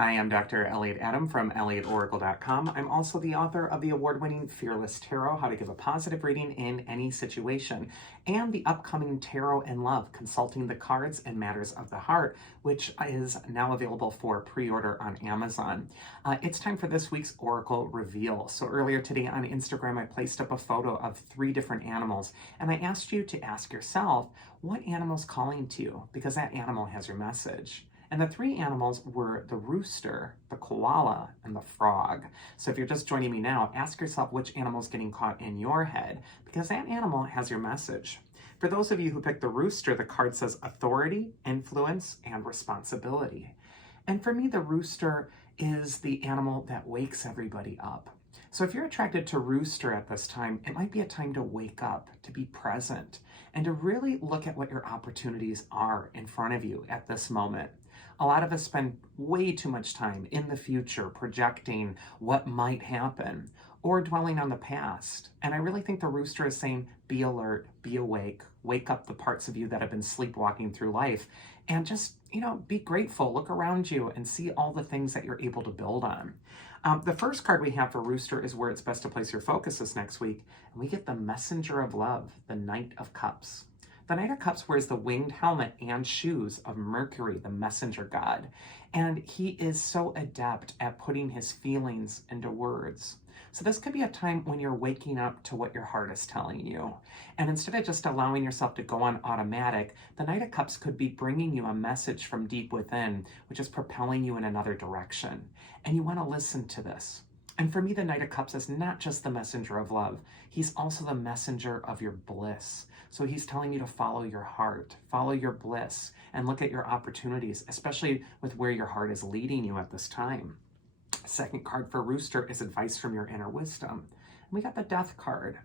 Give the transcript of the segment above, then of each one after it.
Hi, I'm Dr. Elliot Adam from ElliotOracle.com. I'm also the author of the award-winning Fearless Tarot, How to Give a Positive Reading in Any Situation, and the upcoming Tarot in Love, Consulting the Cards and Matters of the Heart, which is now available for pre-order on Amazon. It's time for this week's Oracle Reveal. So earlier today on Instagram, I placed up a photo of 3 different animals, and I asked you to ask yourself, what animal's calling to you? Because that animal has your message. And the 3 animals were the rooster, the koala, and the frog. So if you're just joining me now, ask yourself which animal is getting caught in your head, because that animal has your message. For those of you who picked the rooster, the card says authority, influence, and responsibility. And for me, the rooster is the animal that wakes everybody up. So if you're attracted to rooster at this time, it might be a time to wake up, to be present, and to really look at what your opportunities are in front of you at this moment. A lot of us spend way too much time in the future projecting what might happen or dwelling on the past. And I really think the rooster is saying, be alert, be awake, wake up the parts of you that have been sleepwalking through life, and just, be grateful, look around you and see all the things that you're able to build on. The first card we have for Rooster is where it's best to place your focus this next week. And we get the Messenger of Love, the Knight of Cups. The Knight of Cups wears the winged helmet and shoes of Mercury, the messenger god. And he is so adept at putting his feelings into words. So this could be a time when you're waking up to what your heart is telling you. And instead of just allowing yourself to go on automatic, the Knight of Cups could be bringing you a message from deep within, which is propelling you in another direction. And you want to listen to this. And for me, the Knight of Cups is not just the messenger of love. He's also the messenger of your bliss. So he's telling you to follow your heart, follow your bliss, and look at your opportunities, especially with where your heart is leading you at this time. Second card for Rooster is advice from your inner wisdom. And we got the Death card.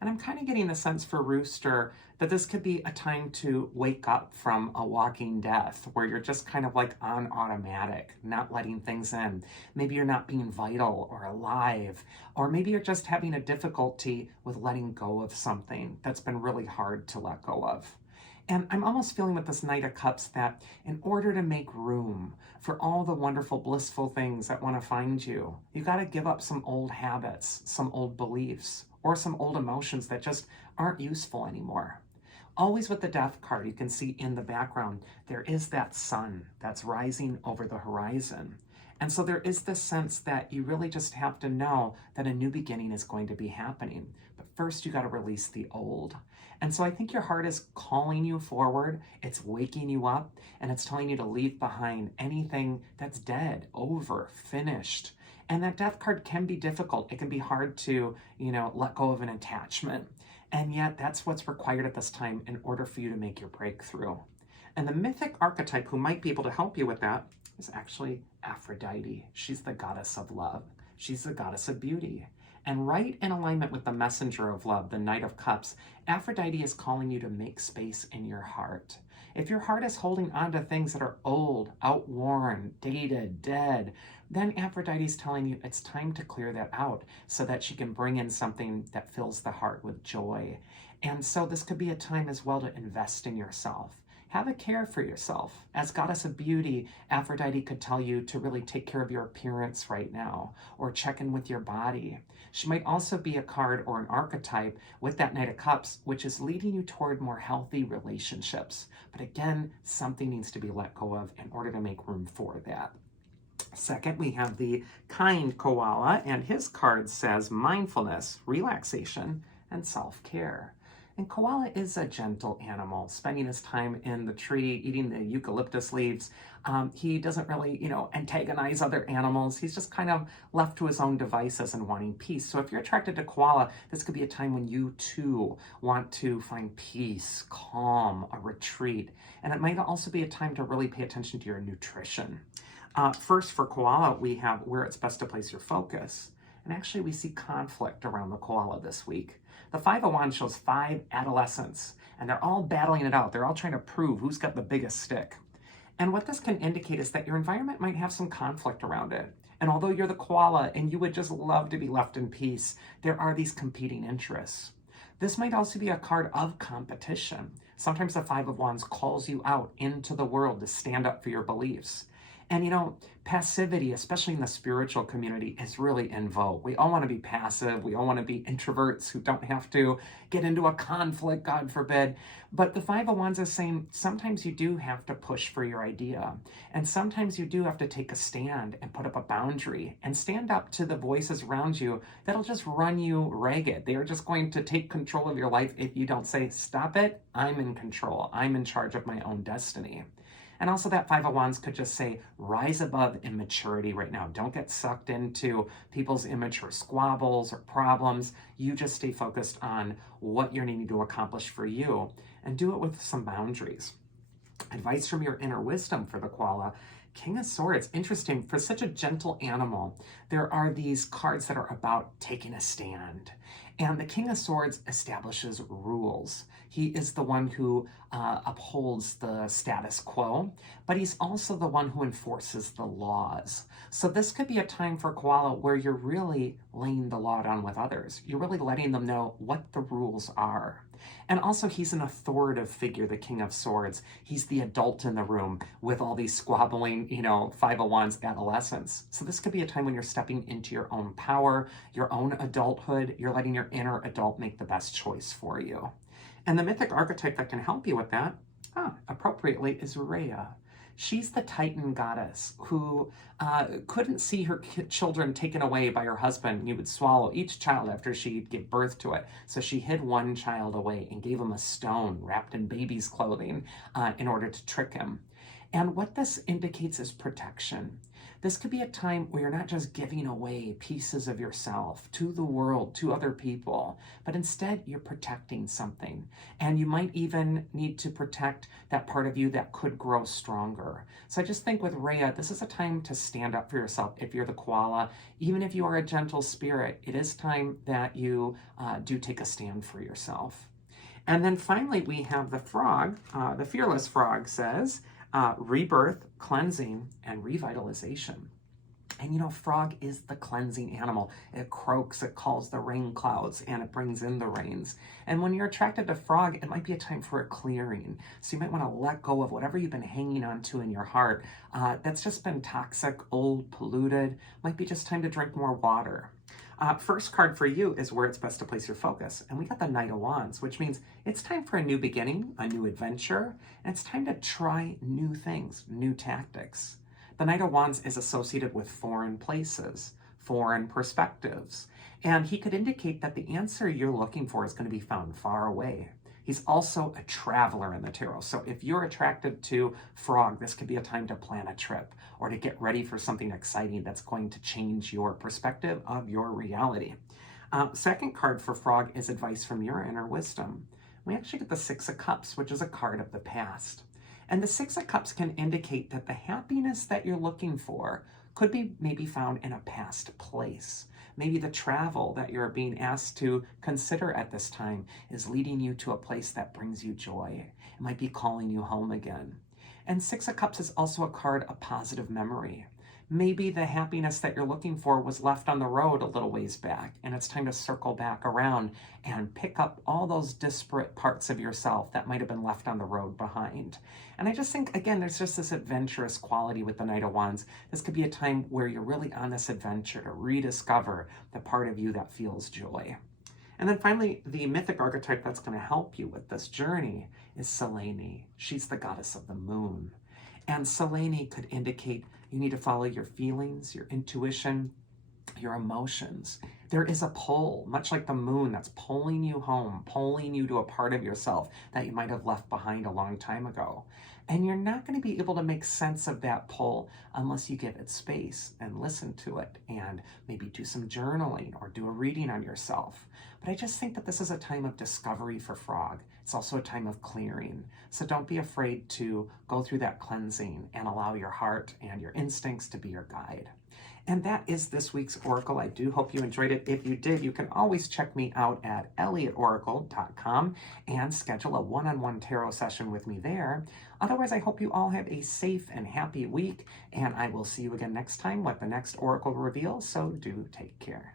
And I'm kind of getting the sense for Rooster that this could be a time to wake up from a walking death where you're just kind of like on automatic, not letting things in. Maybe you're not being vital or alive, or maybe you're just having a difficulty with letting go of something that's been really hard to let go of. And I'm almost feeling with this Knight of Cups that in order to make room for all the wonderful, blissful things that want to find you, you got to give up some old habits, some old beliefs, or some old emotions that just aren't useful anymore. Always with the Death card, you can see in the background, there is that sun that's rising over the horizon. And so there is this sense that you really just have to know that a new beginning is going to be happening. But first, you got to release the old. And so I think your heart is calling you forward. It's waking you up, and it's telling you to leave behind anything that's dead, over, finished. And that Death card can be difficult. It can be hard to, let go of an attachment. And yet that's what's required at this time in order for you to make your breakthrough. And the mythic archetype who might be able to help you with that is actually Aphrodite. She's the goddess of love. She's the goddess of beauty. And right in alignment with the messenger of love, the Knight of Cups, Aphrodite is calling you to make space in your heart. If your heart is holding on to things that are old, outworn, dated, dead, then Aphrodite is telling you it's time to clear that out so that she can bring in something that fills the heart with joy. And so this could be a time as well to invest in yourself. Have a care for yourself. As goddess of beauty, Aphrodite could tell you to really take care of your appearance right now, or check in with your body. She might also be a card or an archetype with that Knight of Cups, which is leading you toward more healthy relationships. But again, something needs to be let go of in order to make room for that. Second, we have the kind koala, and his card says mindfulness, relaxation, and self-care. And koala is a gentle animal, spending his time in the tree, eating the eucalyptus leaves. He doesn't really, antagonize other animals. He's just kind of left to his own devices and wanting peace. So if you're attracted to koala, this could be a time when you too want to find peace, calm, a retreat. And it might also be a time to really pay attention to your nutrition. First, for koala, we have where it's best to place your focus. And actually, we see conflict around the koala this week. The 5 of Wands shows 5 adolescents, and they're all battling it out. They're all trying to prove who's got the biggest stick. And what this can indicate is that your environment might have some conflict around it. And although you're the koala and you would just love to be left in peace, there are these competing interests. This might also be a card of competition. Sometimes the 5 of Wands calls you out into the world to stand up for your beliefs. And Passivity, especially in the spiritual community, is really in vogue. We all want to be passive. We all want to be introverts who don't have to get into a conflict, God forbid. But the Five of Wands is saying sometimes you do have to push for your idea. And sometimes you do have to take a stand and put up a boundary and stand up to the voices around you that'll just run you ragged. They are just going to take control of your life if you don't say, stop it, I'm in control. I'm in charge of my own destiny. And also that Five of Wands could just say, rise above immaturity right now. Don't get sucked into people's immature squabbles or problems. You just stay focused on what you're needing to accomplish for you and do it with some boundaries. Advice from your inner wisdom for the koala. King of Swords, interesting. For such a gentle animal, there are these cards that are about taking a stand. And the King of Swords establishes rules. He is the one who upholds the status quo, but he's also the one who enforces the laws. So this could be a time for koala where you're really laying the law down with others. You're really letting them know what the rules are. And also he's an authoritative figure, the King of Swords. He's the adult in the room with all these squabbling, Five of Wands adolescents. So this could be a time when you're stepping into your own power, your own adulthood. You're letting your inner adult make the best choice for you. And the mythic archetype that can help you with that, appropriately, is Rhea. She's the Titan goddess who couldn't see her children taken away by her husband. He would swallow each child after she'd give birth to it. So she hid one child away and gave him a stone wrapped in baby's clothing in order to trick him. And what this indicates is protection. This could be a time where you're not just giving away pieces of yourself to the world, to other people, but instead you're protecting something. And you might even need to protect that part of you that could grow stronger. So I just think with Rhea, this is a time to stand up for yourself if you're the koala. Even if you are a gentle spirit, it is time that you do take a stand for yourself. And then finally, we have the frog. The fearless frog says, rebirth, cleansing, and revitalization. And frog is the cleansing animal. It croaks, it calls the rain clouds, and it brings in the rains. And when you're attracted to frog, it might be a time for a clearing. So you might want to let go of whatever you've been hanging on to in your heart that's just been toxic, old, polluted. Might be just time to drink more water. First card for you is where it's best to place your focus. And we got the Knight of Wands, which means it's time for a new beginning, a new adventure, and it's time to try new things, new tactics. The Knight of Wands is associated with foreign places, foreign perspectives, and he could indicate that the answer you're looking for is going to be found far away. He's also a traveler in the tarot. So if you're attracted to frog, this could be a time to plan a trip or to get ready for something exciting that's going to change your perspective of your reality. Second card for frog is advice from your inner wisdom. We actually get the Six of Cups, which is a card of the past. And the Six of Cups can indicate that the happiness that you're looking for could be maybe found in a past place. Maybe the travel that you're being asked to consider at this time is leading you to a place that brings you joy. It might be calling you home again. And Six of Cups is also a card of positive memory. Maybe the happiness that you're looking for was left on the road a little ways back, and it's time to circle back around and pick up all those disparate parts of yourself that might have been left on the road behind. And I just think, again, there's just this adventurous quality with the Knight of Wands. This could be a time where you're really on this adventure to rediscover the part of you that feels joy. And then finally, the mythic archetype that's going to help you with this journey is Selene. She's the goddess of the moon. And Selene could indicate you need to follow your feelings, your intuition, your emotions. There is a pull, much like the moon, that's pulling you home, pulling you to a part of yourself that you might have left behind a long time ago. And you're not going to be able to make sense of that pull unless you give it space and listen to it and maybe do some journaling or do a reading on yourself. But I just think that this is a time of discovery for frog. It's also a time of clearing. So don't be afraid to go through that cleansing and allow your heart and your instincts to be your guide. And that is this week's Oracle. I do hope you enjoyed it. If you did, you can always check me out at elliotoracle.com and schedule a one-on-one tarot session with me there. Otherwise, I hope you all have a safe and happy week, and I will see you again next time with the next Oracle reveal, so do take care.